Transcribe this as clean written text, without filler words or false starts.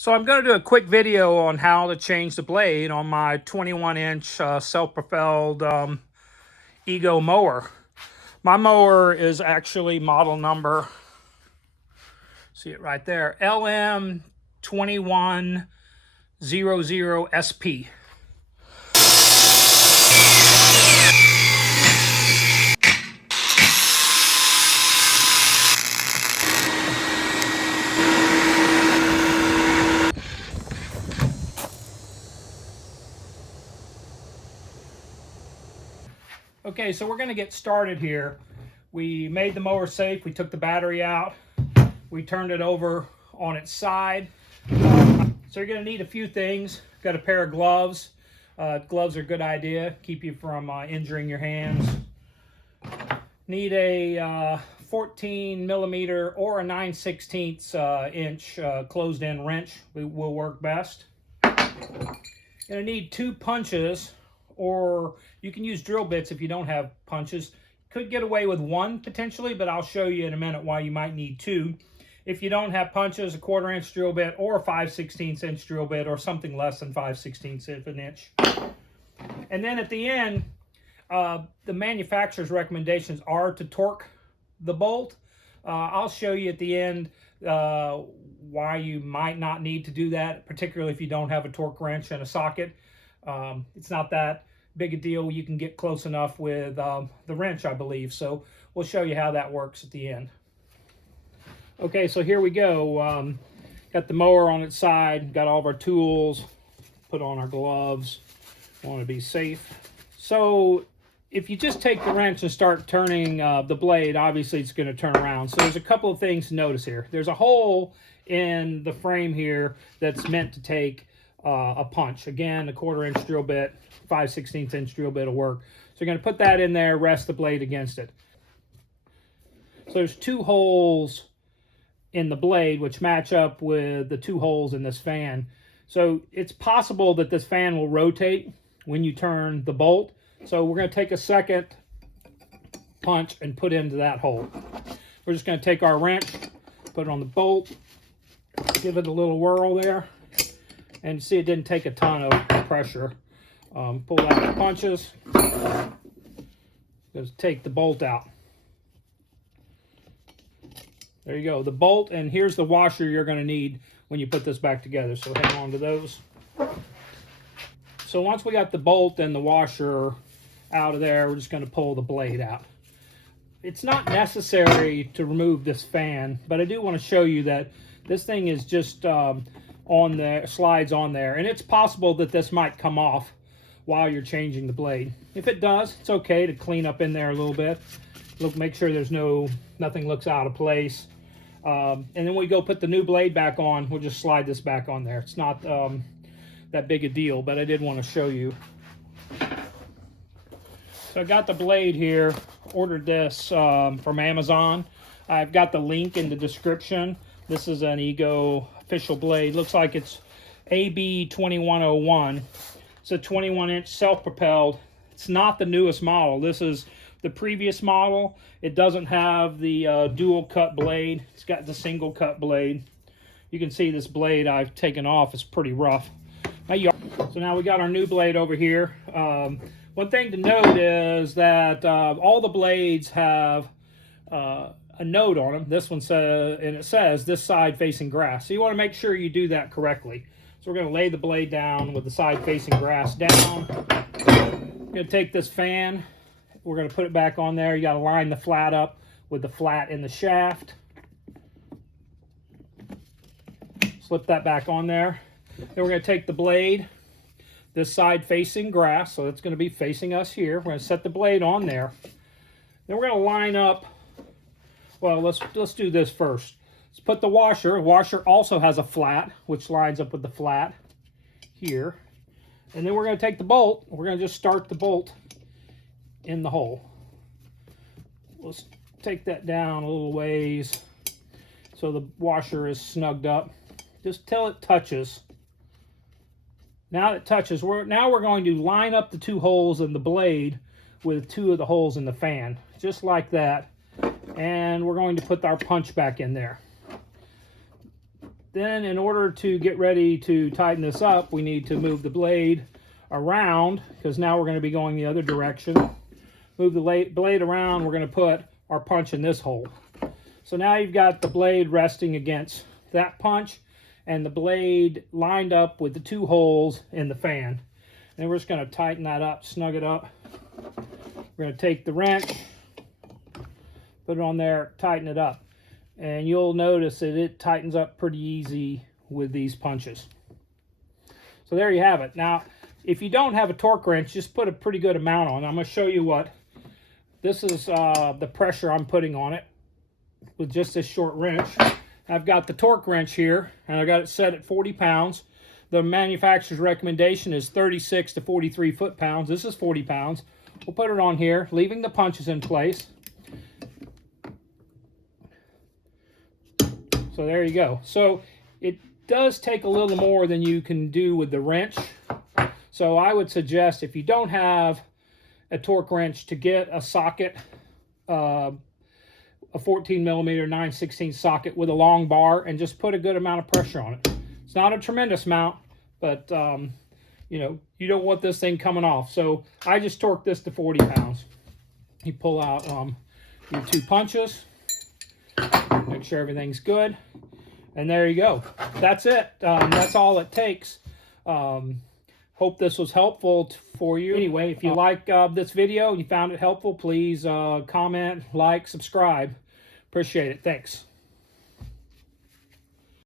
So I'm going to do a quick video on how to change the blade on my 21-inch self-propelled Ego mower. My mower is actually model number, see it right there, LM2100SP. Okay, so we're going to get started here. We made the mower safe. We took the battery out. We turned it over on its side. So you're going to need a few things. Got a pair of gloves. Gloves are a good idea. Keep you from injuring your hands. Need a 14 millimeter or a 9/16 inch closed-in wrench. Will work best. Going to need 2 punches, or you can use drill bits if you don't have punches. Could get away with 1 potentially, but I'll show you in a minute why you might need 2. If you don't have punches, a 1/4 inch drill bit or a 5/16 inch drill bit or something less than 5/16 of an inch. And then at the end, the manufacturer's recommendations are to torque the bolt. I'll show you at the end why you might not need to do that, particularly if you don't have a torque wrench and a socket. It's not that big a deal. You can get close enough with the wrench, I believe. So we'll show you how that works at the end. Okay, so here we go. Got the mower on its side, got all of our tools, put on our gloves. Want to be safe. So if you just take the wrench and start turning the blade, obviously it's going to turn around. So there's a couple of things to notice here. There's a hole in the frame here that's meant to take a punch. Again, a 1/4 inch drill bit, 5/16 inch drill bit will work. So you're going to put that in there, rest the blade against it. So there's 2 holes in the blade which match up with the 2 holes in this fan. So it's possible that this fan will rotate when you turn the bolt. So we're going to take a second punch and put into that hole. We're just going to take our wrench, put it on the bolt, give it a little whirl there, and see it didn't take a ton of pressure. Pull out the punches. Just take the bolt out. There you go, the bolt, and here's the washer you're going to need when you put this back together. So hang on to those. So once we got the bolt and the washer out of there, we're just going to pull the blade out. It's not necessary to remove this fan, but I do want to show you that this thing is just on the slides on there, and it's possible that this might come off while you're changing the blade. If it does, it's okay to clean up in there a little bit. Look, make sure there's nothing looks out of place. And then we go put the new blade back on. We'll just slide this back on there. It's not that big a deal, but I did want to show you. So I got the blade here, ordered this from Amazon. I've got the link in the description. This is an Ego official blade. Looks like it's AB2101. It's a 21-inch self-propelled. It's not the newest model. This is the previous model. It doesn't have the dual cut blade. It's got the single cut blade. You can see this blade I've taken off is pretty rough. So now we got our new blade over here. One thing to note is that all the blades have a note on them. This one says, and it says this side facing grass. So you want to make sure you do that correctly. So we're going to lay the blade down with the side facing grass down. We're going to take this fan. We're going to put it back on there. You got to line the flat up with the flat in the shaft. Slip that back on there. Then we're going to take the blade, this side facing grass, so it's going to be facing us here. We're going to set the blade on there. Then we're going to line up, well, let's do this first. Let's put the washer. The washer also has a flat, which lines up with the flat here. And then we're going to take the bolt. We're going to just start the bolt in the hole. Let's take that down a little ways so the washer is snugged up. Just till it touches. Now it touches, now we're going to line up the 2 holes in the blade with 2 of the holes in the fan, just like that. And we're going to put our punch back in there. Then in order to get ready to tighten this up, we need to move the blade around, because now we're going to be going the other direction. Move the blade around, we're going to put our punch in this hole. So now you've got the blade resting against that punch and the blade lined up with the 2 holes in the fan. And we're just going to tighten that up, snug it up. We're going to take the wrench, put it on there, tighten it up. And you'll notice that it tightens up pretty easy with these punches. So there you have it. Now, if you don't have a torque wrench, just put a pretty good amount on. I'm going to show you what. This is the pressure I'm putting on it with just this short wrench. I've got the torque wrench here, and I got it set at 40 pounds. The manufacturer's recommendation is 36 to 43 foot-pounds. This is 40 pounds. We'll put it on here, leaving the punches in place. So there you go. So it does take a little more than you can do with the wrench. So I would suggest, if you don't have a torque wrench, to get a socket, a 14 millimeter 9/16 socket with a long bar, and just put a good amount of pressure on it. It's not a tremendous amount, but you know, you don't want this thing coming off. So I just torqued this to 40 pounds. You pull out your 2 punches, make sure everything's good, and there you go. That's it. That's all it takes. Hope this was helpful for you. Anyway, if you like this video and you found it helpful, please comment, like, subscribe. Appreciate it. Thanks.